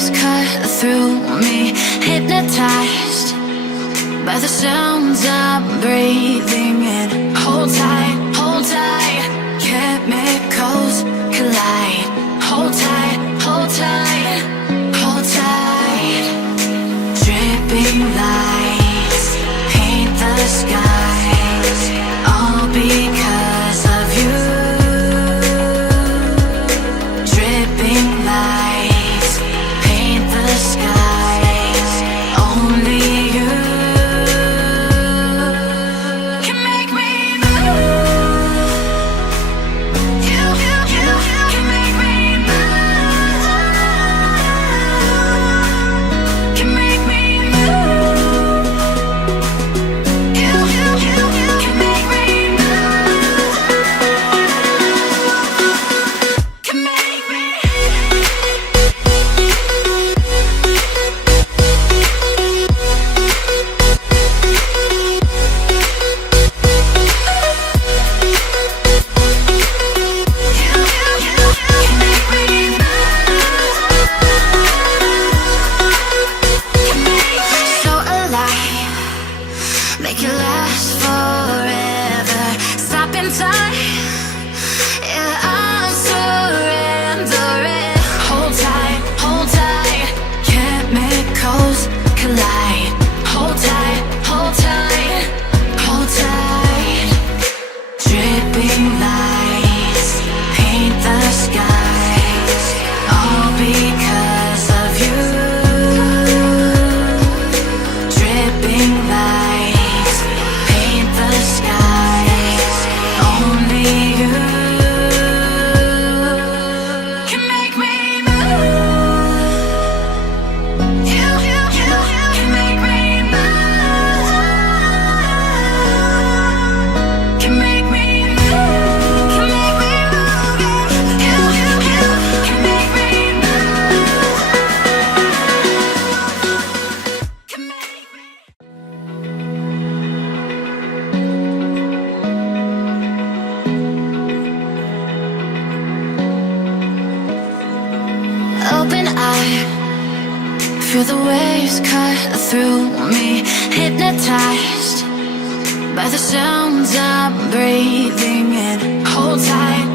waves cut through me, hypnotized by the sounds I'm breathing in. Hold tight, chemicals collide. Hold tight, hold tight, hold tight. Dripping lights paint the skies, all because of you. Dripping lights paint the skies, only you can make me move. You can make me move. Can make me move. You can make me move. Can make me. So alive, make it last forever. Stop in time, yeah, I'm surrendering. Hold tight, chemicals collide. Hold tight, hold tight, hold tight. Dripping lights paint the skies, all because of you. Dripping lights paint the skies, only you can make me move. You can make me move. Can make me move. Can make me move. You can make me move. Can make me. Open eye, feel the waves cut through me, hypnotized by the sounds I'm breathing in. Hold tight,